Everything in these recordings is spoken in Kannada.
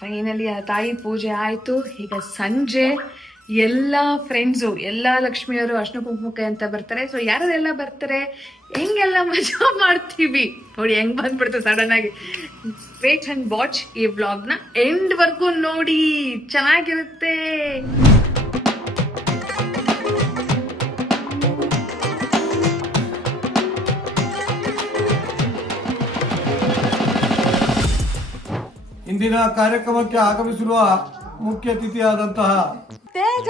ಫೈನಲಿ ಆ ತಾಯಿ ಪೂಜೆ ಆಯ್ತು. ಈಗ ಸಂಜೆ ಎಲ್ಲ ಫ್ರೆಂಡ್ಸು ಎಲ್ಲ ಲಕ್ಷ್ಮಿಯವರು ಅರ್ಶಿನ ಕುಂಕುಮಕ್ಕೆ ಅಂತ ಬರ್ತಾರೆ. ಸೊ ಯಾರೆಲ್ಲ ಬರ್ತಾರೆ, ಹೆಂಗೆಲ್ಲ ಮಜಾ ಮಾಡ್ತೀವಿ ನೋಡಿ, ಹೆಂಗ್ ಬಂದ್ಬಿಡ್ತು ಸಡನ್ ಆಗಿ. ವೇಟ್ ಅಂಡ್ ವಾಚ್ ಈ ವ್ಲಾಗ್ನ ಎಂಡ್ ವರ್ಗೂ ನೋಡಿ, ಚೆನ್ನಾಗಿರುತ್ತೆ. ಇಂದಿನ ಕಾರ್ಯಕ್ರಮಕ್ಕೆ ಆಗಮಿಸಿರುವ ಮುಖ್ಯ ಅತಿಥಿಯಾದಂತಹ ತೇಜ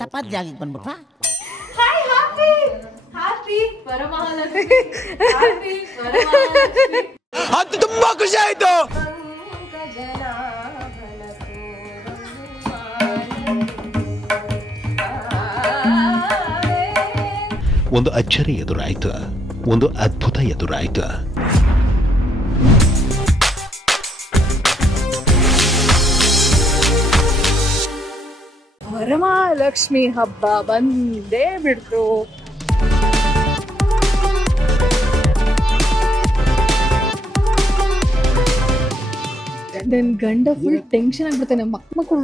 ತಪ್ಪಾದ ಜಾಗಕ್ಕೆ ಬಂದ್ಬಿಟ್ವಾ. ಅದು ತುಂಬಾ ಖುಷಿ ಆಯ್ತು. ಒಂದು ಅಚ್ಚರಿ ಎದುರಾಯ್ತು, ಒಂದು ಅದ್ಭುತ ಎದುರಾಯ್ತು. ವರಮಹಾಲಕ್ಷ್ಮಿ ಹಬ್ಬ ಬಂದೇ ಬಿಡ್ತು. ನನ್ ಗಂಡ ಫುಲ್ ಟೆನ್ಷನ್ ಆಗ್ಬಿಡ್ತಾನೆ. ಮಕ್ಕಳು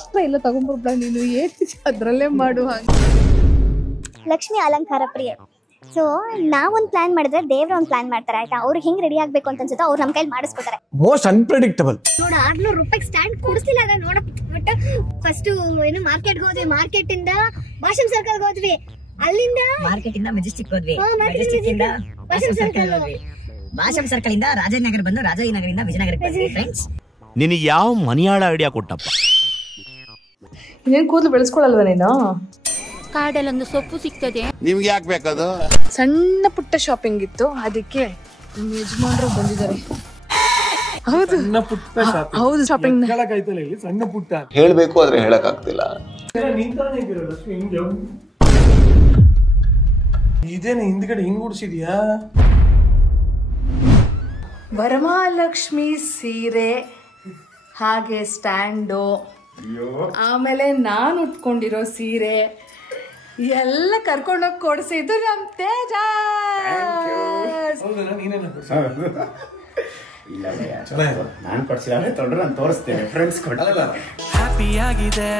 ಇಷ್ಟ ಎಲ್ಲ ತಗೊಂಡ್ಬಿಡ್ಬ, ನೀನು ಏನ್ ಅದ್ರಲ್ಲೇ ಮಾಡು. ಹಂಗೆ ಲಕ್ಷ್ಮಿ ಅಲಂಕಾರ ಪ್ರಿಯೆ. ಸೊ ನಾವೊಂದು ಪ್ಲಾನ್ ಮಾಡಿದ್ರೆ ದೇವ್ರ ಒಂದು ಪ್ಲಾನ್ ಮಾಡ್ತಾರೆ, ಆಯ್ತಾ? ಅವ್ರಿಗೆ ಹೆಂಗ್ ರೆಡಿ ಆಗ್ಬೇಕು ಅಂತ ಅನ್ಸುತ್ತೋ ಅವ್ರು ನಮ್ಮ ಕೈಲಿ ಮಾಡಿಸ್ಕೊತಾರೆ. Most unpredictable. ನೋಡ 600 ರೂಪಾಯಿ ಸ್ಟ್ಯಾಂಡ್ ಕೊಡಿಸ್ಲಿಲ್ಲ ಅದ ನೋಡ. ಫಸ್ಟ್ ಏನು ಮಾರ್ಕೆಟ್ ಹೋದ್ವಿ, ಮಾರ್ಕೆಟ್ ಇಂದ ಭಾಷಂ ಸರ್ಕಲ್ ಹೋದ್ವಿ, ಅಲ್ಲಿಂದ ಮಾರ್ಕೆಟ್ ಇಂದ ಮೆಜೆಸ್ಟಿಕ್ ಹೋದ್ವಿ, ಮೆಜೆಸ್ಟಿಕ್ ಇಂದ ಭಾಷಂ ಸರ್ಕಲ್ ಹೋದ್ವಿ, ಭಾಷಂ ಸರ್ಕಲ್ ಇಂದ ರಾಜನಗರ ಬಂದು ರಾಜನಗರದಿಂದ ವಿಜಯನಗರಕ್ಕೆ ಬಂದ್ವಿ. ಫ್ರೆಂಡ್ಸ್, ನಿನಗೆ ಯಾವ ಮನಿಯಾಳ ಐಡಿಯಾ ಕೊಟ್ಟಪ್ಪ? ಇನ್ನೇನ್ ಕೂದಲು ಬೆಳೆಸ್ಕೊಳಲ್ವ ನೀನು? ಕಾಡಲ್ಲೊಂದು ಸೊಪ್ಪು ಸಿಗ್ತದೆ. ನಿಮ್ಗೆ ಯಾಕೆ ಬೇಕದು? ಸಣ್ಣ ಪುಟ್ಟ ಶಾಪಿಂಗ್ ಇತ್ತು, ಅದಕ್ಕೆ ನಮ್ಮ ಯಜಮಾನ್ರು ಬಂದಿದ್ದಾರೆ. ಹೌದು, ಹೌದು, ಶಾಪಿಂಗ್ ಸಣ್ಣ ಪುಟ್ಟ ಹೇಳ್ಬೇಕು ಆದ್ರೆ ಹೇಳಕ್ ಆಗ್ತಿಲ್ಲ. ಇದೇನು ಹಿಂದ್ಗಡೆ ಹಿಂಗ್ ಗುಡ್ಸಿದ್ಯಾ? ವರಮಹಾಲಕ್ಷ್ಮಿ ಸೀರೆ, ಹಾಗೆ ಸ್ಟ್ಯಾಂಡು, ಆಮೇಲೆ ನಾನು ಉಟ್ಕೊಂಡಿರೋ ಸೀರೆ ಎಲ್ಲ ಕರ್ಕೊಂಡೋಗಿ ಕೊಡಿಸಿದ್ದು ನಮ್ ತೇಜ. ನಾನು ಕೊಡ್ಸಿಲ್ಲ ಅಂದ್ರೆ ತೊಂದ್ರೆ ನಾನು ತೋರಿಸ್ತೇನೆ. ಫ್ರೆಂಡ್ಸ್ ಕೊಡಲ್ಲ. ಹ್ಯಾಪಿ ಆಗಿದೆ.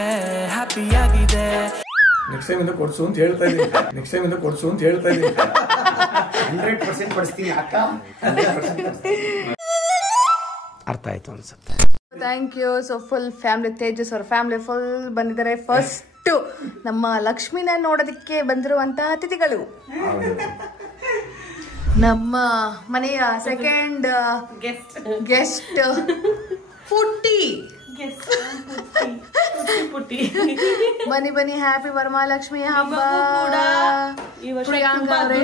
ನೆಕ್ಸ್ಟ್ ಟೈಮ್ ಇಂದ ಕೊಡ್ಸು ಅಂತ ಹೇಳ್ತಾ ಇದ್ದೀನಿ. 100% ಕೊಡಿಸ್ತೀನಿ ಅಕ್ಕ. ಅರ್ಥ ಆಯ್ತು ಅನ್ಸುತ್ತೆ. Thank you. So full family, Tejas ಅವ್ರ ಫ್ಯಾಮಿಲಿ ಫುಲ್ ಬಂದಿದ್ದಾರೆ. ಫಸ್ಟ್ ನಮ್ಮ ಲಕ್ಷ್ಮಿನ ನೋಡೋದಕ್ಕೆ ಬಂದಿರುವಂತಹ ಅತಿಥಿಗಳು. ನಮ್ಮ ಮನೆಯ ಸೆಕೆಂಡ್ ಗೆಸ್ಟ್ ಪುಟ್ಟಿ. ಬನ್ನಿ ಬನ್ನಿ, ಹ್ಯಾಪಿ ವರಮಹಾಲಕ್ಷ್ಮಿ ಹಬ್ಬ. ಪ್ರಿಯಾಂಕಾ ಅವರೇ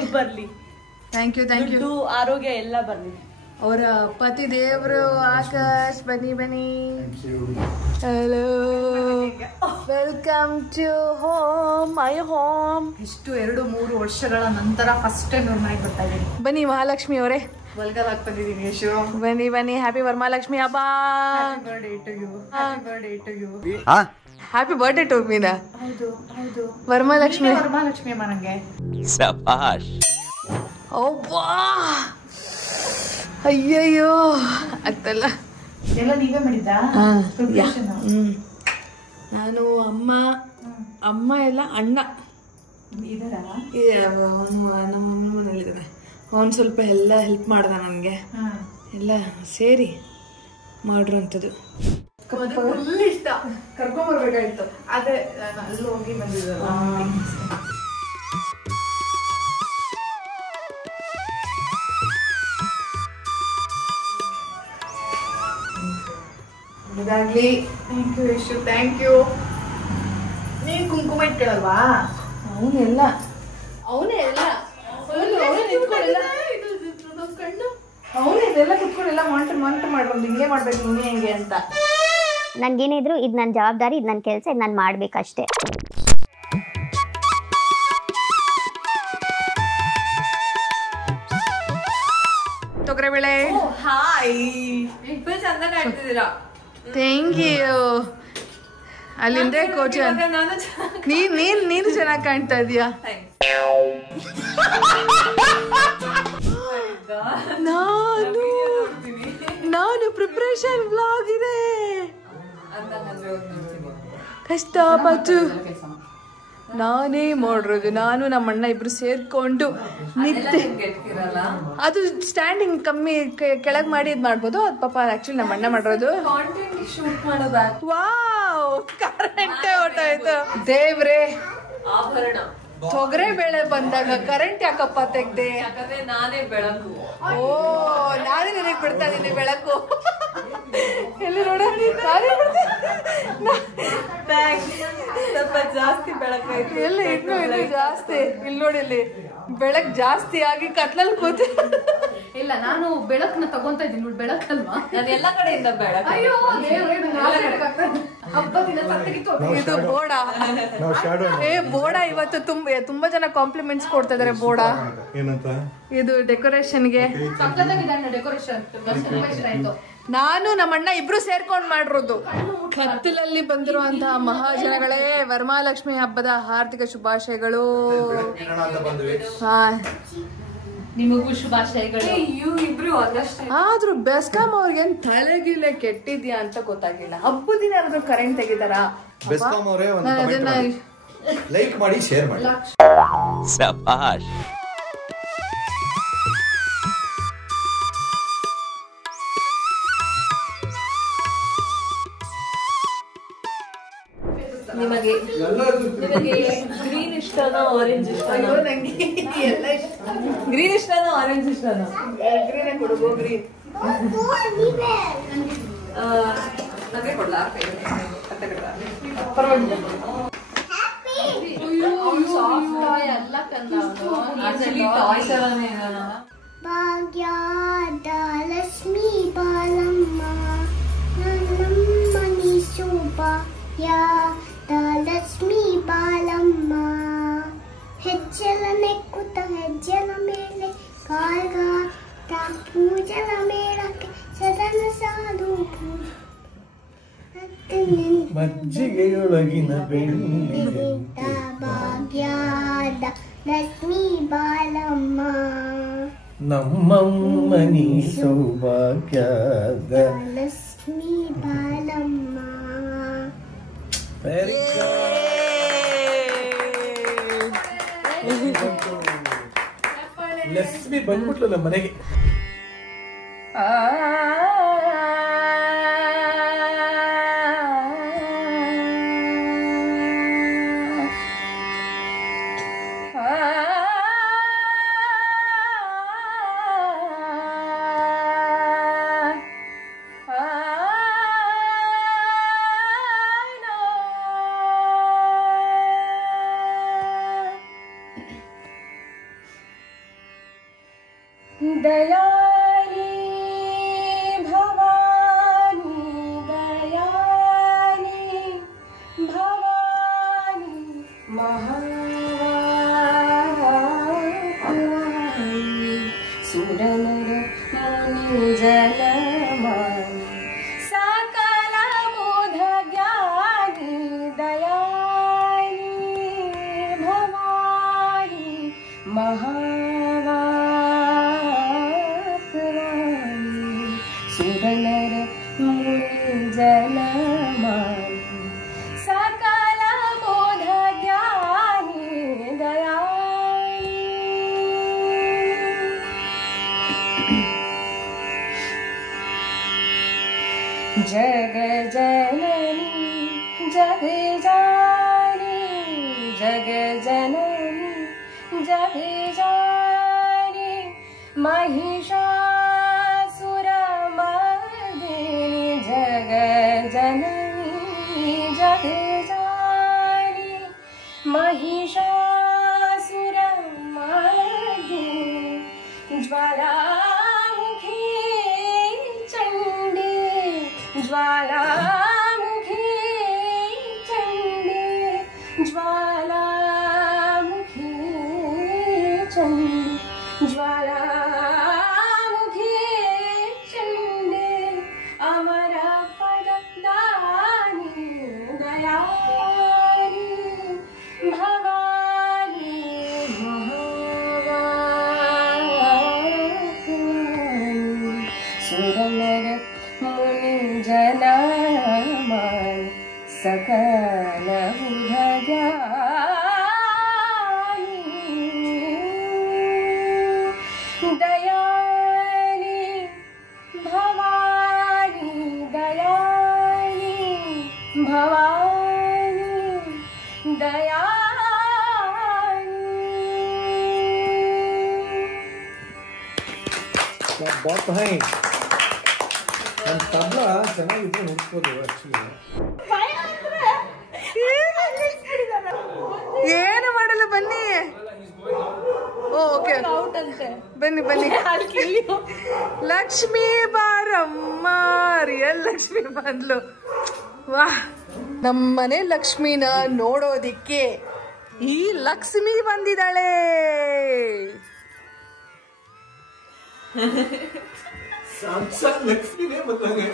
ಥ್ಯಾಂಕ್ ಯು. ಆರೋಗ್ಯ ಎಲ್ಲ ಬರ್ಲಿ. ಅವರ ಪತಿ ದೇವರು ಆಕಾಶ್ ಬನ್ನಿ ಬನ್ನಿ. Hello, welcome to home, my home. ಇಷ್ಟು 2-3 ವರ್ಷಗಳ ನಂತರ ಫಸ್ಟ್ ಟೈಮ್ ಅವ್ರ ಮನೆಗೆ ಬರ್ತಾ ಇದ್ದೀನಿ. ಬನ್ನಿ ಮಹಾಲಕ್ಷ್ಮಿ ಅವರೇ, ವೆಲ್ಕಮ್ ಆಗಿ ಬಂದಿದ್ದೀನಿ. ಯಶು, ಬನ್ನಿ ಬನ್ನಿ, ಹ್ಯಾಪಿ ವರಮಹಾಲಕ್ಷ್ಮಿ ಹಬ್ಬ. ಹ್ಯಾಪಿ ಬರ್ಡೇ ಟು ಮೀನಾ. ಹೌದು, ವರಮಹಾಲಕ್ಷ್ಮಿ ಅಮ್ಮ ನಂಗೆ. ಅವ್ವಾ, ಅಯ್ಯಯ್ಯೋ ಆಗ್ತಲ್ಲ. ಎಲ್ಲ ನೀವೇ ಮಾಡಿದ್ದಾ? ನಾನು, ಅಮ್ಮ ಎಲ್ಲ ಅಣ್ಣ ನಮ್ಮ ಮನೇಲಿದ್ದಾನೆ. ಅವನು ಸ್ವಲ್ಪ ಎಲ್ಲ ಹೆಲ್ಪ್ ಮಾಡ್ದ ನನಗೆ, ಎಲ್ಲ ಸೇರಿ ಮಾಡಿರುವಂಥದ್ದು. ಫುಲ್ ಇಷ್ಟ, ಕರ್ಕೊಂಡ್ಬರ್ಬೇಕಾಯ್ತು. ಅದೇ ನಾನು ಅಲ್ಲಿ ಹೋಗಿ ಬಂದಿದ್ದಲ್ಲ. ಇದಾಗ್ಲಿ. Thank you Yashu, thank you. ನೀನ್ ಕುಂಕುಮ ಇಟ್ಕೊಳ್ಳಲ್ವಾ? ಅವನೇ ಎಲ್ಲ ಇದೆಲ್ಲ ಕುತ್ಕೊಂಡೆಲ್ಲ ಮಾನಿಟರ್ ಮಾಡ್ಕೊಂಡು ಹಿಂಗೆ ಮಾಡ್ಬೇಕು, ನೀನೇ ಹೆಂಗೆ ಅಂತ. ನನ್ಗೇನಿದ್ರು ಇದು ನನ್ನ ಜವಾಬ್ದಾರಿ, ಇದು ನನ್ನ ಕೆಲಸ, ಇದು ನಾನು ಮಾಡ್ಬೇಕಷ್ಟೇ. ತೊಗರೆಬೇಳೆ. ಹಾಯ್, ಫುಲ್ ಚಂದ ಕಾಣ್ತಿದ್ದೀರಾ. Thank you. ಅಲ್ಲಿಂದ ಕೋಚ್ ನೀನು ಚೆನ್ನಾಗಿ ಕಾಣ್ತಾ ಇದೀಯಾ. ನಾನು ಸ್ಪೆಷಲ್ ವ್ಲಾಗ್ ಇದೆ. ಕಷ್ಟಪಟ್ಟು ನಾನೇ ಮಾಡಿರೋದು, ನಾನು ನಮ್ಮ ಅಣ್ಣ ಇಬ್ರು ಸೇರ್ಕೊಂಡು ನಿದ್ದೆ. ಅದು ಸ್ಟ್ಯಾಂಡಿಂಗ್ ಕಮ್ಮಿ ಕೆಳಗೆ ಮಾಡಿ ಇದು ಮಾಡ್ಬೋದು. ಅದು ಪಾಪ ಆಕ್ಚುಲಿ ನಮ್ಮ ಅಣ್ಣ ಮಾಡಿರೋದು. ವಾವ್, ಕರೆಂಟೇ ಹೊರ್ಟೋಯ್ತು. ದೇವ್ರೇ, ತೊಗರೆ ಬೇಳೆ ಬಂದಾಗ ಕರೆಂಟ್ ಯಾಕಪ್ಪ ತೆಗ್ದೆ? ನಾನೇ ಬೆಳಕು. ಓ, ನಾನೇ ನಿನಗೆ ಬಿಡ್ತಾ ಇದೀನಿ ಬೆಳಕು. ಎಲ್ಲಿ ನೋಡ, ಸ್ವಲ್ಪ ಜಾಸ್ತಿ ಬೆಳಕಾಯ್ತು. ಎಲ್ಲ ಇನ್ನು ಜಾಸ್ತಿ. ಇಲ್ಲಿ ನೋಡಿ, ಇಲ್ಲಿ ಬೆಳಕ್ ಜಾಸ್ತಿ ಆಗಿ ಕತ್ಲಲ್ಲಿ ಕೂತಿ. ಇಲ್ಲ, ನಾನು ಬೆಳಕನ್ನ ತಗೊಂತ ಇದ್ದೀನಿ ನೋಡಿ. ಬೆಳಕಲ್ವಾ, ನಾನು ಎಲ್ಲ ಕಡೆಯಿಂದ ಬೆಳಕು. ಅಯ್ಯೋ ಹಬ್ಬದಿನ ಸತ್ತಿಗಿತ್ತು. ಇದು ಬೋಡ. ಬೋಡ ಇವತ್ತು ತುಂಬಾ ಜನ ಕಾಂಪ್ಲಿಮೆಂಟ್ಸ್ ಕೊಡ್ತಾ ಇದಾರೆ. ಬೋಡ ಏನಂತ? ಇದು ಡೆಕೋರೇಷನ್ಗೆ ಸಕ್ಕತ್ತಾಗಿದೆ. ಡೆಕೋರೇಷನ್ ತುಂಬಾ ಇಷ್ಟ ಆಯ್ತು. ನಾನು ನಮ್ಮ ಅಣ್ಣ ಇಬ್ರು ಸೇರ್ಕೊಂಡ್ ಮಾಡಿರೋದು. ಕತ್ತಲಲ್ಲಿ ಬಂದಿರುವಂತಹ ಮಹಾಜನಗಳೇ, ವರಮಹಾಲಕ್ಷ್ಮಿ ಹಬ್ಬದ ಹಾರ್ದಿಕ ಶುಭಾಶಯಗಳು. ನಿಮಗೂ ಶುಭಾಶಯಗಳು. ಇಬ್ರು ಆದ್ರೂ ಬೆಸ್ಕಾಂ ಅವ್ರಿಗೇನ್ ತಲೆಗಿಲೆ ಕೆಟ್ಟಿದ್ಯಾ ಅಂತ ಗೊತ್ತಾಗಿಲ್ಲ. ಹಬ್ಬದ ದಿನ ಆದ್ರೂ ಕರೆಂಟ್ ತೆಗಿತಾರ? ಬೆಸ್ಕಾಂ ಅವರೇ ಲೈಕ್ ಮಾಡಿ, ಶೇರ್ ಮಾಡಿ. ಸಬಾಷ್. ನಿಮಗೆ ಗ್ರೀನ್ ಇಷ್ಟನೋ ಆರೆಂಜ್ ಇಷ್ಟನೋ? ಗ್ರೀನ್ ಇಷ್ಟನೋ ಆರೆಂಜ್ ಇಷ್ಟನೋ? ಗ್ರೀನ್ ಕೊಡು. ಗ್ರೀನ್ ನನಗೆ ಕೊಡ್ಲಾ? ಭಾಗ್ಯದ ಲಕ್ಷ್ಮೀ ಬಾಲಮ್ಮ ನನ್ನಮ್ಮನಿ ಶೋಭಾಯದ ಲಕ್ಷ್ಮೀ ಬಾಲಮ್ಮ. ಹೆಜ್ಜೆಲ ನೆಕ್ಕುತ್ತ ಹೆಜ್ಜೆಲ ಮೇಲೆ ಕಾಲ್ಗಾಟ ಪೂಜಲ ಮೇಳಕ್ಕೆ ಸದನ ಸಾಧು ಮಜ್ಜಿಗೆಯೊಳಗಿನ ಭಾಗ್ಯದ ಲಕ್ಷ್ಮೀ ಬಾಲಮ್ಮ ನಮ್ಮಮ್ಮನಿ ಸೌಭಾಗ್ಯದ ಲಕ್ಷ್ಮೀ ಬಾಲಮ್ಮ. ವೆರಿ ಲಕ್ಷ್ಮಿ ಬಂದ್ಬಿಟ್ಲು ನಮ್ಮ ಮನೆಗೆ. दयाली भवानी दयाली भवानी महावाणी सुरनर मुनि जनमानी सकल बोध ज्ञानी दयाली भवानी सुरनर मुनि जनमानी सकल बोध ज्ञानी दयाली. जग जननी जग जानी जग जननी जग जानी महिषासुरमर्दिनी जग जननी जग जानी महिषासुरमर्दिनी ज्वालामुखी चण्डी ज्वालामुखी चण्डी ज्वालामुखी चण्डी ज्वालामुखी चण्डी अमर पददानी दयानी भवानी महावाणी सुरनर मुनि ಸಕಲ ದಯಾನಿ ಭವಾನಿ ದಯಾನಿ ಭವಾನಿ ದಯಾನಿ. ಬಾತ್ ಹೈ ನನ್ನ ತಬಲ ಚೆನ್ನಾಗಿದ್ರೆ ನುಡ್ಸ್ಬೋದು ಆಕ್ಚುಲಿ. ಏನು ಮಾಡಲ್ಲ ಬನ್ನಿ. ಓಕೆ ಬನ್ನಿ ಬನ್ನಿ. ಲಕ್ಷ್ಮೀ ಬಾರಮ್ಮ, ರಿಯಲ್ ಲಕ್ಷ್ಮಿ ಬಂದ್ಲು. ವಾಹ್, ನಮ್ಮನೆ ಲಕ್ಷ್ಮಿನ ನೋಡೋದಿಕ್ಕೆ ಈ ಲಕ್ಷ್ಮಿ ಬಂದಿದ್ದಾಳೆ. ಸಾಕ್ಷಾತ್ ಲಕ್ಷ್ಮಿನೇ ಬಂದಂಗೆ.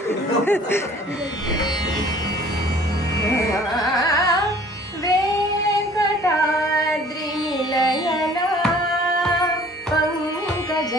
ವೆಂಕಟಾದ್ರಿ ನಿಲಯನ ಪಂಕಜನಾಭನ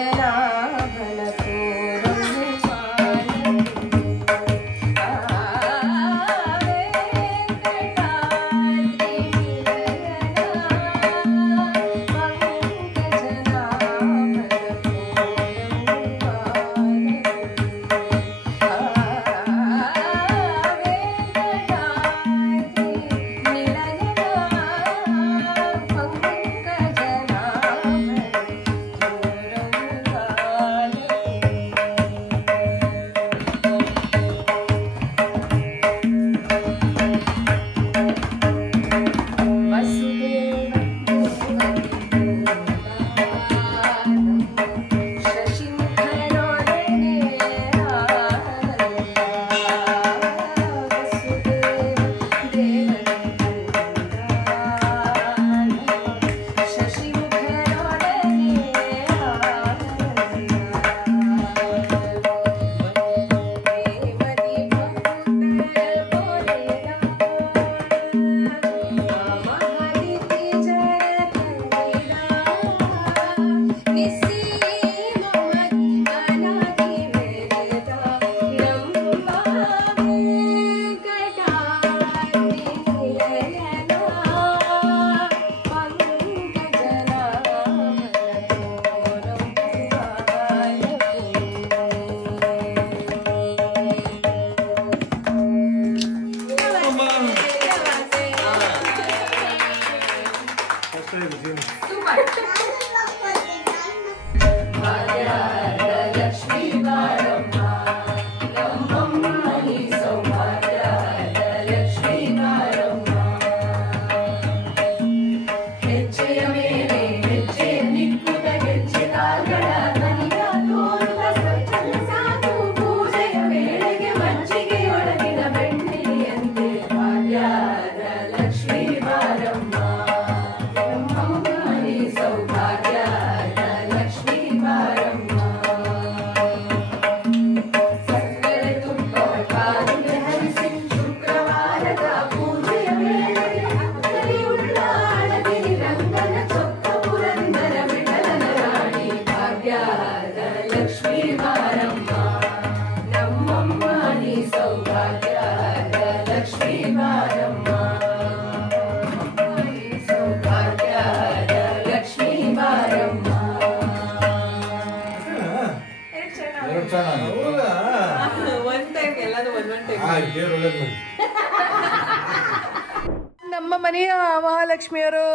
ನಮ್ಮ ಮನೆಯ ಮಹಾಲಕ್ಷ್ಮಿಯವರು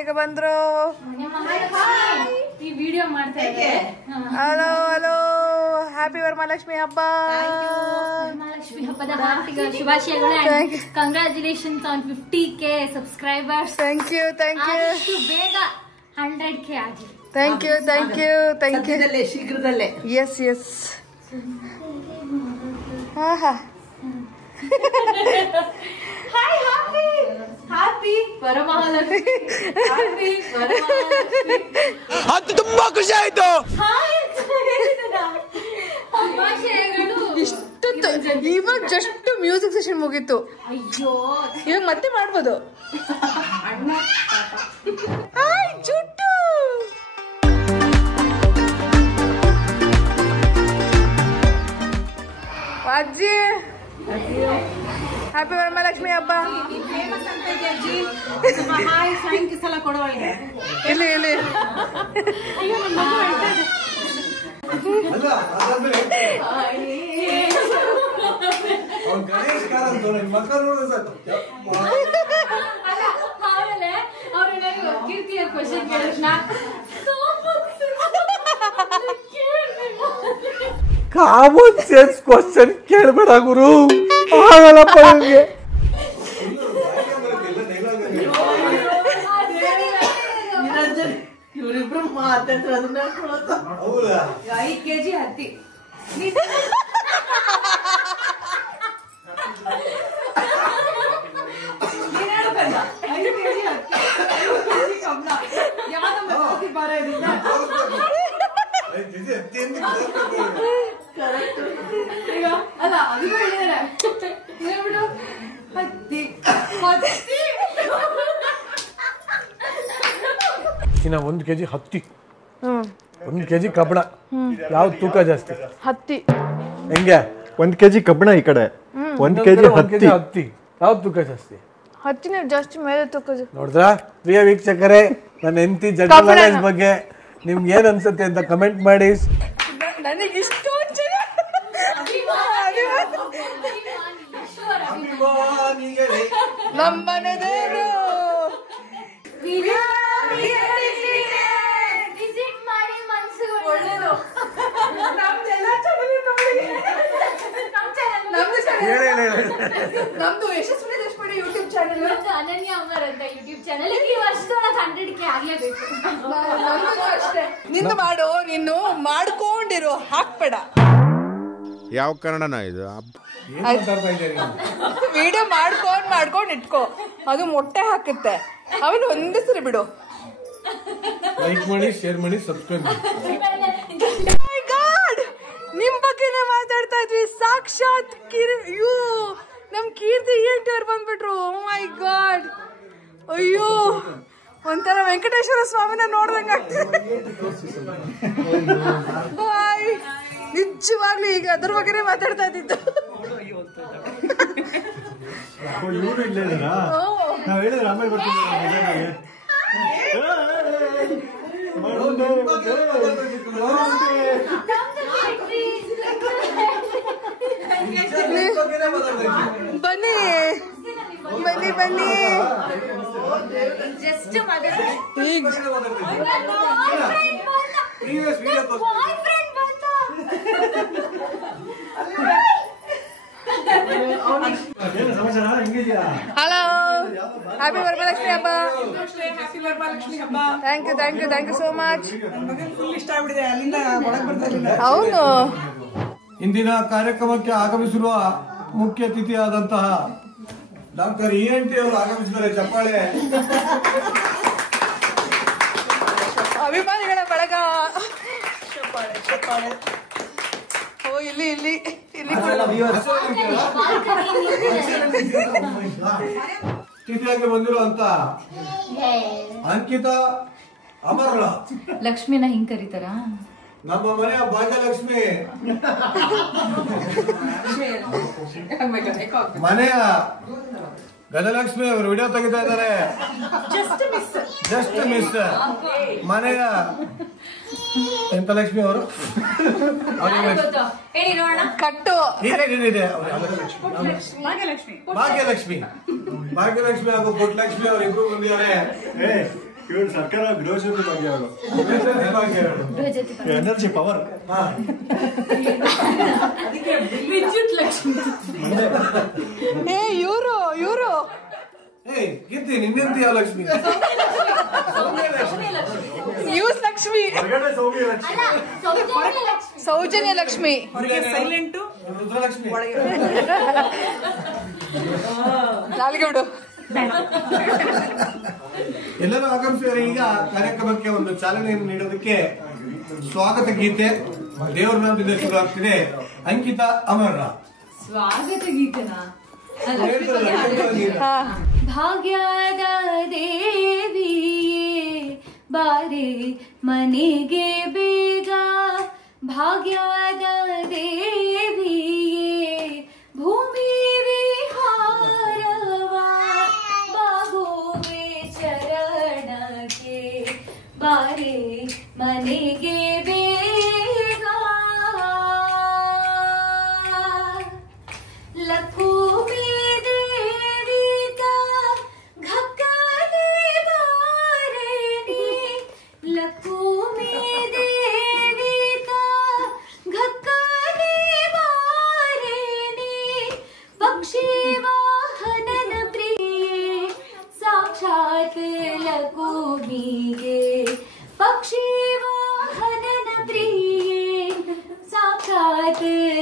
ಈಗ ಬಂದ್ರು. ಈ ವಿಡಿಯೋ ಮಾಡ್ತಾ ಇದ್ದಾರೆ. ಹಲೋ ಹಲೋ, ಹ್ಯಾಪಿ ವರಮಹಾಲಕ್ಷ್ಮಿ ಹಬ್ಬ. ವರಮಹಾಲಕ್ಷ್ಮಿ ಹಬ್ಬದ ಹಾರ್ದಿಕ ಶುಭಾಶಯಗಳು. Congratulations on 50K subscribers. Thank you thank you. ಬೇಗ 100K ಆಗಿ. Thank you thank you thank you. ಶೀಘ್ರದಲ್ಲೇ. Yes yes. ಹಾ ಹಾ. Hi, happy happy Varamahalakshmi. Happy Varamahalakshmi. ಅದು ತುಂಬಾ ಖುಷಿ ಆಯ್ತು. ಶುಭಾಶಯಗಳು. ಇಷ್ಟೊತ್ತು ಇವಾಗ ಜಸ್ಟ್ ಮ್ಯೂಸಿಕ್ ಸೆಷನ್ ಮುಗೀತು. ಅಯ್ಯೋ, ಇವಾಗ ಮತ್ತೆ ಮಾಡ್ಬೋದು. ಹಾಯ್ ಜುಟ್ಟು. ಅಜ್ಜಿ ಹ್ಯಾಪಿ ವರಮಹಾಲಕ್ಷ್ಮಿ ಹಬ್ಬ. ಇಲ್ಲಿ ಇಲ್ಲಿ ಅಲ್ಲ ಅದಾದ್ಮೇಲೆ ಅವ್ನು ಗಣೇಶ್ ಕಾರ್ ಅಂತ ಮಕ್ಕ ನೋಡಿದ್ರೆ ಸಾಕು. ಆಮೇಲೆ ಅವ್ರು ಕೀರ್ತಿಯ ಕ್ವಶನ್ ಕೇಳಿದ್ನ ಕಾಮನ್ ಸೆನ್ಸ್ ಕ್ವಶನ್ ಕೇಳಬೇಡ ಗುರು, ಆಗಲ್ಲಪ್ಪ ನನಗೆ. ಇವರಿಬ್ರು ಮಾತಾಡ್ತಾರೆ. 5 kg ಹತ್ತಿ. ಅಲ್ಲ ಅದು ಹೇಳಿದಾರೆ ಹೇಳ್ಬಿಡು ಹತ್ತಿ ಹತ್ತಿ. ಇನ್ನ 1 kg ಹತ್ತಿ, 1 kg ಕಬ್ಬಣ, ಯಾವ್ದು ತೂಕ ಜಾಸ್ತಿ? ಹತ್ತಿ. ಹೆಂಗೆ 1 kg ಕಬ್ಬಣ ಈ ಕಡೆ, 1 kg ಹತ್ತಿ, ಯಾವ್ದು ತೂಕ ಜಾಸ್ತಿ? ಹತ್ತಿನ ಜಾಸ್ತಿ ಮೇಲೆ ತೂಕ. ನೋಡಿದ್ರಾ ಪ್ರಿಯ ವೀಕ್ಷಕರೇ, ನನ್ನ ಹೆಂಡತಿ ಜನರಲ್ ನಾಲೆಡ್ಜ್ ಬಗ್ಗೆ ನಿಮ್ಗೆ ಏನ್ ಅನ್ಸುತ್ತೆ ಅಂತ ಕಮೆಂಟ್ ಮಾಡಿ. ನನಗೆ ಇಷ್ಟೊಂದು ನಮ್ಮನೆ ದೇವರು ವಿಸಿಟ್ ಮಾಡಿ ಮನ್ಸಿಗೆ ಒಳ್ಳೇದು. ನಮ್ದು ಯಶಸ್ವಿನಿ ದೇಶಪಾಂಡೆ ಯೂಟ್ಯೂಬ್ ಚಾನೆಲ್, ಅನನ್ಯ ಅಮರ್ ಅಂತ ಯೂಟ್ಯೂಬ್ ಚಾನೆಲ್. ಈ ವರ್ಷದೊಳಗೆ 100K ಆಗ್ಲೇಬೇಕು. ನಮ್ದು ಅಷ್ಟೇ. ನಿಂದು ಮಾಡು, ನೀನು ಮಾಡ್ಕೊಂಡಿರು, ಹಾಕ್ಬೇಡ. ಯಾವ ಕನ್ನಡನ ಇದು? ವಿಡಿಯೋ ಮಾಡ್ಕೊಂಡ್ ಇಟ್ಕೋ, ಅದು ಮೊಟ್ಟೆ ಹಾಕುತ್ತೆ. ಆಮೇಲೆ ಒಂದೇ ಸರಿ ಬಿಡು. ಲೈಕ್ ಮಾಡಿ, ಶೇರ್ ಮಾಡಿ, ಸಬ್ಸ್ಕ್ರೈಬ್ ಮಾಡಿ. ಮೈ ಗಾಡ್, ನಿಮ್ ಬಗ್ಗೆನೇ ಮಾತಾಡ್ತಾ ಇದ್ವಿ. ಸಾಕ್ಷಾತ್ ನಮ್ ಕೀರ್ತಿ ENT ಬಂದ್ಬಿಟ್ರು. ಮೈ ಗಾಡ್, ಅಯ್ಯೋ ಒಂಥರ ವೆಂಕಟೇಶ್ವರ ಸ್ವಾಮಿನ ನೋಡ್ದಂಗ ಆಗ್ತಿದೆ. ನಿಜವಾಗ್ಲೂ ಈಗ ಅದ್ರ ಬಗ್ಗೆನೇ ಮಾತಾಡ್ತಾ ಇದ್ದಿದ್ದು. ನಾವ್ ಹೇಳಿದ್ರೆ ಆಮೇಲೆ ಬರ್ತೀವಿ. ಬನ್ನಿ ಬನ್ನಿ ಬನ್ನಿ. ಜಸ್ಟ್ ಹಲೋ, ಹ್ಯಾಪಿ ವರಮಹಾಲಕ್ಷ್ಮಿ ಹಬ್ಬ. ಹ್ಯಾಪಿ ವರಮಹಾಲಕ್ಷ್ಮಿ ಹಬ್ಬ. Thank you so much. ಹೌದು, ಇಂದಿನ ಕಾರ್ಯಕ್ರಮಕ್ಕೆ ಆಗಮಿಸಿರುವ ಮುಖ್ಯ ಅತಿಥಿಯಾದಂತಹ ಡಾಕ್ಟರ್ ENT ಅವರು ಆಗಮಿಸಿದ್ದಾರೆ. ಚಪ್ಪಾಳೆ. ಅಭಿಮಾನಿಗಳ ಬಳಗ. ಓ ಇಲ್ಲಿ ಇಲ್ಲಿ ಇಲ್ಲಿ ಅತಿಥಿಯಾಗಿ ಬಂದಿರುವಂತ ಅಂಕಿತಾ ಅಮರ್ನಾಥ್. ಲಕ್ಷ್ಮಿನ ಹಿಂಗ್ ಕರೀತಾರ? ನಮ್ಮ ಮನೆಯ ಭಾಗ್ಯಲಕ್ಷ್ಮಿ, ಮನೆಯ ಗಜಲಕ್ಷ್ಮಿ ಅವರು ವಿಡಿಯೋ ತೆಗಿತಾ ಇದ್ದಾರೆ. Just miss. ಮನೆಯ ಎಂತ ಲಕ್ಷ್ಮಿ ಅವರು ಕಟ್ಟು ಇದೆ. ಭಾಗ್ಯಲಕ್ಷ್ಮಿ ಹಾಗೂ ಪುಟ್ಟಲಕ್ಷ್ಮಿ ಅವರು ಇಬ್ರು ಬಂದಿದ್ದಾರೆ. ಸರ್ಕಾರ ಗೃಹ ಜ್ಯೋತಿ ಭಾಗ್ಯ ಅವರು, ಎನರ್ಜಿ ಪವರ್. ವಿದ್ಯುತ್ ಲಕ್ಷ್ಮಿ. ಇವರು ಕೀರ್ತಿ, ನಿನ್ನೆಂತ ಯಾವ ಲಕ್ಷ್ಮಿ? ಯೂಸ್ ಲಕ್ಷ್ಮಿ, ಸೌಜನ್ಯ ಲಕ್ಷ್ಮಿ, ಸೈಲೆಂಟ್ ರುದ್ರಲಕ್ಷ್ಮಿ. ನಾಲ್ಗೆ ಬಿಡು. ಎಲ್ಲರೂ ಆಗಮಿಸಿದರೆ ಈಗ ಕಾರ್ಯಕ್ರಮಕ್ಕೆ ಒಂದು ಚಾಲನೆಯನ್ನು ನೀಡೋದಕ್ಕೆ ಸ್ವಾಗತ ಗೀತೆ ದೇವರ ನಾಮದಿಂದ ಶುರು ಆಗ್ತಿದೆ. ಅಂಕಿತಾ ಅಮರ್ನಾಥ್. ಸ್ವಾಗತ ಗೀತೆನಾ? ಭಾಗ್ಯದ ದೇವಿಯೇ ಬಾರೆ ಮನೆಗೆ ಬೇಗ, ಭಾಗ್ಯದ ದೇವಿಯೇ ಭೂಮಿ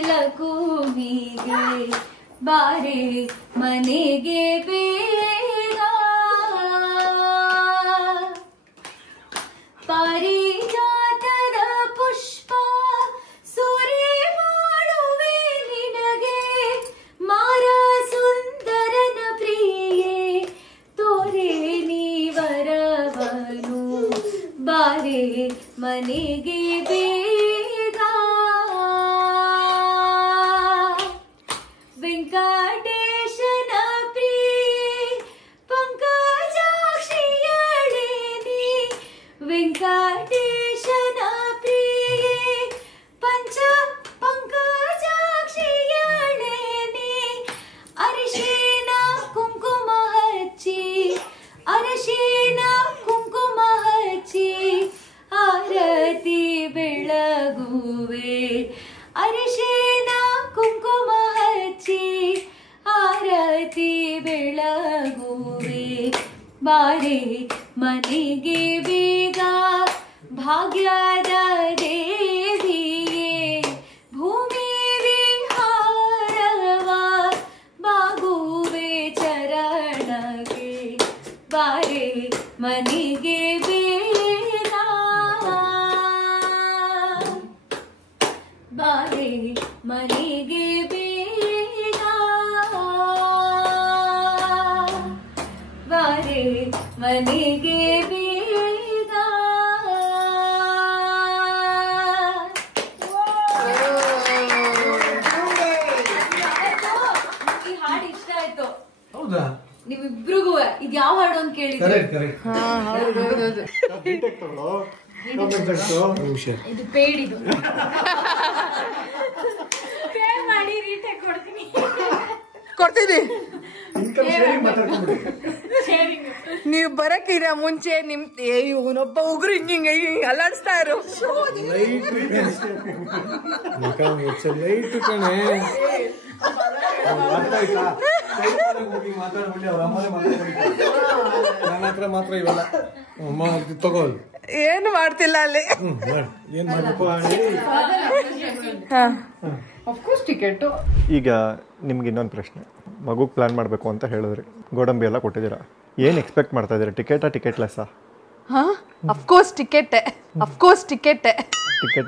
ಲಕುಮಿಗೆ ಬಾರೆ ಮನೆಗೆ ಬೇಗ ಪಾರಿಜಾತದ ಪುಷ್ಪ ಸುರಿ ಮಾಡುವೆ ನಿನಗೆ ಮಾರ ಸುಂದರನ ಪ್ರಿಯೆ ತೋರೆ ನೀವರವನು ಬಾರೆ ಮನೆಗೆ ಬೇಗ ವೆಂಕಟೇಶನ ಪ್ರಿಯೆ ಪಂಕಜಾಕ್ಷಿಯಳೇನಿ ವೆಂಕಟೇಶನ ಪ್ರಿಯೆ ಪಂಚ ಪಂಕಜಾಕ್ಷಿಯಳೇನಿ ಅರಿಶಿನ ಕುಂಕುಮ ಹಚ್ಚಿ ಅರಿಶಿನ ಕುಂಕುಮ ಹಚ್ಚಿ ಆರತಿ ಬೆಳಗುವೆ ಅರಿಶಿನ ಕುಂಕುಮ ಹಚ್ಚಿ ಆರತಿ ಬೆಳಗುವೆ ಬಾರೆ ಮನೆಗೆ ಬೇಗ ಭಾಗ್ಯದ ದೇವಿಯೇ ಭೂಮಿ ವಿಹಾರವ ಬಾಗುವೆ ಚರಣಗೆ ಬಾರೆ ಮನೆಗೆ ಬೇಗ ಬಾರೆ ಮನೆಗೆ ಬೇಗ ಬಾರೆ ಮನೆಗೆ ಬೇಗ ಈ ಹಾಡು ಇಷ್ಟ ಆಯ್ತು. ಹೌದಾ? ನೀವಿಬ್ರಿಗೂ ಇದು ಯಾವ ಹಾಡು ಅಂತ ಕೇಳಿದ್ರೆ ಇದು ಪೇಡ್ ಇದು ಪೇ ಮಾಡಿ ರೀಟೇಕ್ ಕೊಡ್ತೀನಿ ನೀವು ಬರಕ್ಕಿರ ಮುಂಚೆ ನಿಮ್ ಇವನೊಬ್ಬ ಉಗ್ರು ಹಿಂಗ ಅಲ್ಲಾಡಿಸ್ತಾ ಇರು. ಮಾತ್ರ ಇವೆಲ್ಲ ತಗೋಲ್ ಏನು ಮಾಡ್ತಿಲ್ಲ ಅಲ್ಲಿ. ಏನ್ ಮಾಡ್ಬೇಕು ಟಿಕೆಟ್. ಈಗ ನಿಮ್ಗೆ ಇನ್ನೊಂದು ಪ್ರಶ್ನೆ, ಮಗುಗೆ ಪ್ಲಾನ್ ಮಾಡಬೇಕು ಅಂತ ಹೇಳಿದ್ರಿ, ಗೋಡಂಬಿ ಎಲ್ಲ ಕೊಟ್ಟಿದ್ದೀರಾ, ಏನು ಎಕ್ಸ್ಪೆಕ್ಟ್ ಮಾಡ್ತಾ ಇದ್ದೀರಾ? ಟಿಕೆಟ್ ಲೆಸ್ಸಾ? ಅಫ್ಕೋರ್ಸ್ ಟಿಕೆಟ್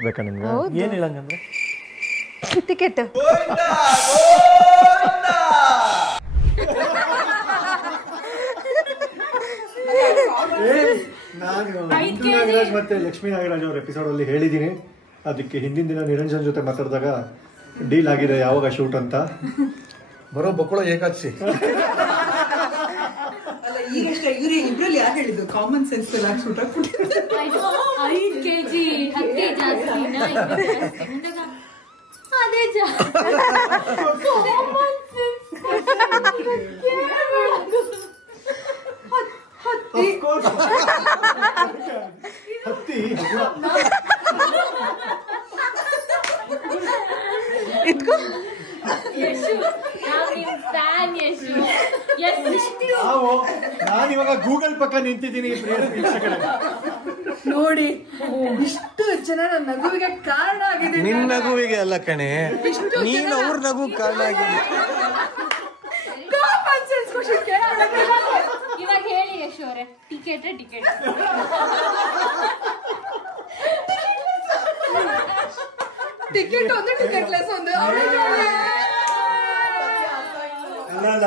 ಬೇಕಾ ನಿಮ್ಗೆ? ಏನಿಲ್ಲ ಹಂಗಂದ್ರೆ ಟಿಕೆಟ್ ನಾನು ಇಂದು ನಾಗರಾಜ್ ಮತ್ತೆ ಲಕ್ಷ್ಮೀ ನಾಗರಾಜ್ ಅವ್ರ ಎಪಿಸೋಡ್ ಅಲ್ಲಿ ಹೇಳಿದ್ದೀನಿ, ಅದಕ್ಕೆ ಹಿಂದಿನ ದಿನ ನಿರಂಜನ್ ಜೊತೆ ಮಾತಾಡಿದಾಗ ಡೀಲ್ ಆಗಿದೆ ಯಾವಾಗ ಶೂಟ್ ಅಂತ. ಬರೋ ಬಕ್ಕುಳ ಏಕಾದಶಿ. ಈಗಷ್ಟೇ ಇವ್ರು ಇಬ್ರಲ್ಲಿ ಯಾರು ಹೇಳಿದ್ದು ಕಾಮನ್ ಸೆನ್ಸ್ ಎಲ್ಲ ಶೂಟ್ 5 kg ಹತ್ತಿ ಜಾಸ್ತಿನ ಅದೇ ಹತ್ತಿ ನಾನಿವಾಗ ಗೂಗಲ್ ಪಕ್ಕ ನಿಂತಿದ್ದೀನಿ. ನೋಡಿ ಇಷ್ಟು ಜನ ನನ್ನ ನಗುವಿಗೆ ಕಾರಣ ಆಗಿದೆ. ನಿನ್ನ ನಗುವಿಗೆ ಅಲ್ಲ ಕಣೆ, ನೀನು ಅವ್ರ ನಗು ಕಾರಣ ಆಗಿದೆ. ಇವಾಗ ಹೇಳಿ ಯಶು ಅವರೇ, ಟಿಕೆಟ್ ಒಂದು ಟಿಕೆಟ್ಲೆಸ್ ಒಂದು ಅಲ್ಲ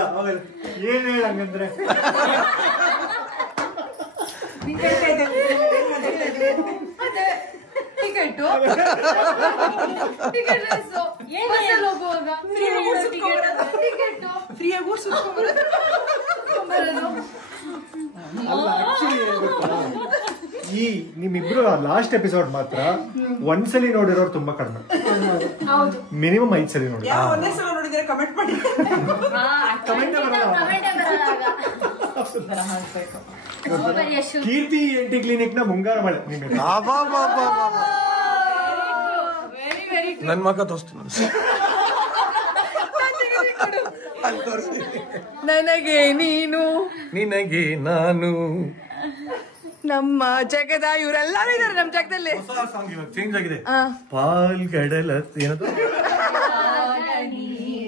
ಏನ್ ಹೇಳಂಗಂದ್ರೆ ಟಿಕೆಟ್ ಫ್ರೀಯಾಗಿ ಈ ನಿಮ್ಮಿಬ್ರು ಲಾಸ್ಟ್ ಎಪಿಸೋಡ್ ಮಾತ್ರ ಒಂದ್ಸಲಿ ನೋಡಿರೋರು ತುಂಬಾ ಕಡಿಮೆ, ಮಿನಿಮಮ್ 5 ಸಲ ನೋಡಿ. ಒಂದೇ ಸಲ ನೋಡಿದ್ರೆ ಕಮೆಂಟ್ ಮಾಡಿ. ಕೀರ್ತಿ ಎಂಟಿ ಕ್ಲಿನಿಕ್ ನ ಮುಂಗಾರು ಮಳೆ ನನ್ ಮಗ ತೋರಿಸ್ತೀನಿ. ನನಗೆ ನೀನು ನಿನಗೆ ನಾನು ನಮ್ಮ ಜಗದ ಇವರೆಲ್ಲಾರು ಇದಾರೆ ನಮ್ಮ ಜಗದಲ್ಲಿ. ಹೊಸ ಸಾಂಗ್ ಇವಾಗ ಚೇಂಜ್ ಆಗಿದೆ. ಪಾಲ್ಗಡಲ ಏನದು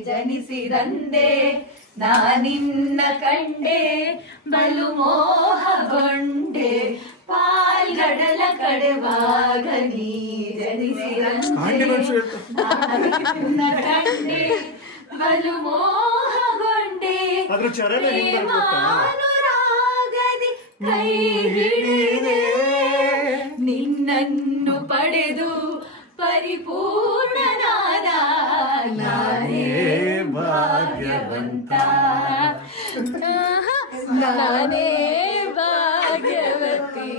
ಜನಿಸಿದಂದೆ ನಾನಿನ್ನ ಕಂಡೆ ಬಲು ಮೋಹಗೊಂಡೆ ಪಾಲ್ಗಡಲ ಕಡೆವಾಗ ನೀ ಜನಿಸಿದಂದೆ ನಾನಿನ್ನ ಕಂಡೆ ಬಲು ಮೋಹಗೊಂಡೆ ಪ್ರೇಮಾನುರಾಗದಿ ಕೈ ಹಿಡಿದೆ ನಿನ್ನನ್ನು ಪಡೆದು ಪರಿಪೂರ್ಣನಾದ ನಾನೇ ಭಾಗ್ಯವಂತ ನಾನೇ ಭಾಗ್ಯವತಿ.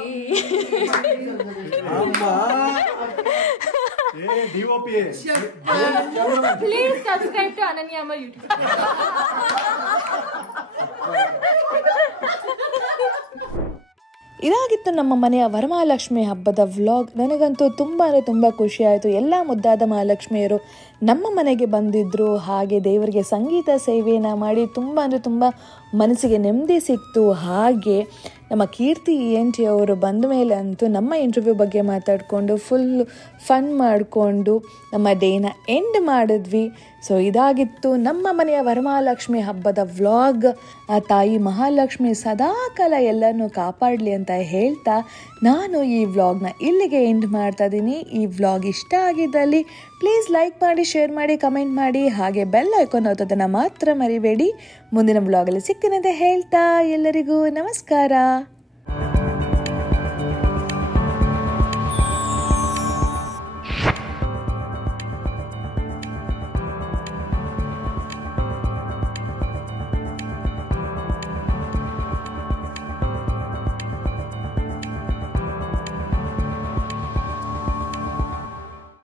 ಪ್ಲೀಸ್ ಸಬ್ಸ್ಕ್ರೈಬ್ ಟು ಅನನ್ಯ ಅಮ್ಮ ಯೂಟ್ಯೂಬ್. ಇದಾಗಿತ್ತು ನಮ್ಮ ಮನೆಯ ವರಮಹಾಲಕ್ಷ್ಮಿ ಹಬ್ಬದ ವ್ಲಾಗ್. ನನಗಂತೂ ತುಂಬ ಖುಷಿ ಆಯಿತು. ಎಲ್ಲ ಮುದ್ದಾದ ಮಹಾಲಕ್ಷ್ಮಿಯರು ನಮ್ಮ ಮನೆಗೆ ಬಂದಿದ್ದರು. ಹಾಗೆ ದೇವರಿಗೆ ಸಂಗೀತ ಸೇವೆಯನ್ನು ಮಾಡಿ ತುಂಬ ಮನಸ್ಸಿಗೆ ನೆಮ್ಮದಿ ಸಿಕ್ತು. ಹಾಗೆ ನಮ್ಮ ಕೀರ್ತಿ ENT ಅವರು ಬಂದ ಮೇಲೆ ಅಂತೂ ನಮ್ಮ ಇಂಟರ್ವ್ಯೂ ಬಗ್ಗೆ ಮಾತಾಡಿಕೊಂಡು ಫುಲ್ ಫನ್ ಮಾಡಿಕೊಂಡು ನಮ್ಮ ಡೇನ ಎಂಡ್ ಮಾಡಿದ್ವಿ. ಸೊ ಇದಾಗಿತ್ತು ನಮ್ಮ ಮನೆಯ ವರಮಹಾಲಕ್ಷ್ಮಿ ಹಬ್ಬದ ವ್ಲಾಗ್. ಆ ತಾಯಿ ಮಹಾಲಕ್ಷ್ಮಿ ಸದಾಕಾಲ ಎಲ್ಲರನ್ನೂ ಕಾಪಾಡಲಿ ಅಂತ ಹೇಳ್ತಾ ನಾನು ಈ ವ್ಲಾಗ್ನ ಇಲ್ಲಿಗೆ ಎಂಡ್ ಮಾಡ್ತಾ ಇದ್ದೀನಿ. ಈ ವ್ಲಾಗ್ ಇಷ್ಟ ಆಗಿದ್ದಲ್ಲಿ ಪ್ಲೀಸ್ ಲೈಕ್ ಮಾಡಿ, ಶೇರ್ ಮಾಡಿ, ಕಮೆಂಟ್ ಮಾಡಿ, ಹಾಗೆ ಬೆಲ್ ಐಕಾನ್ ಒತ್ತೋದನ್ನು ಮಾತ್ರ ಮರಿಬೇಡಿ. ಮುಂದಿನ ವ್ಲಾಗಲ್ಲಿ ಸಿಗ್ತೀನಿ ಅಂತ ಹೇಳ್ತಾ ಎಲ್ಲರಿಗೂ ನಮಸ್ಕಾರ.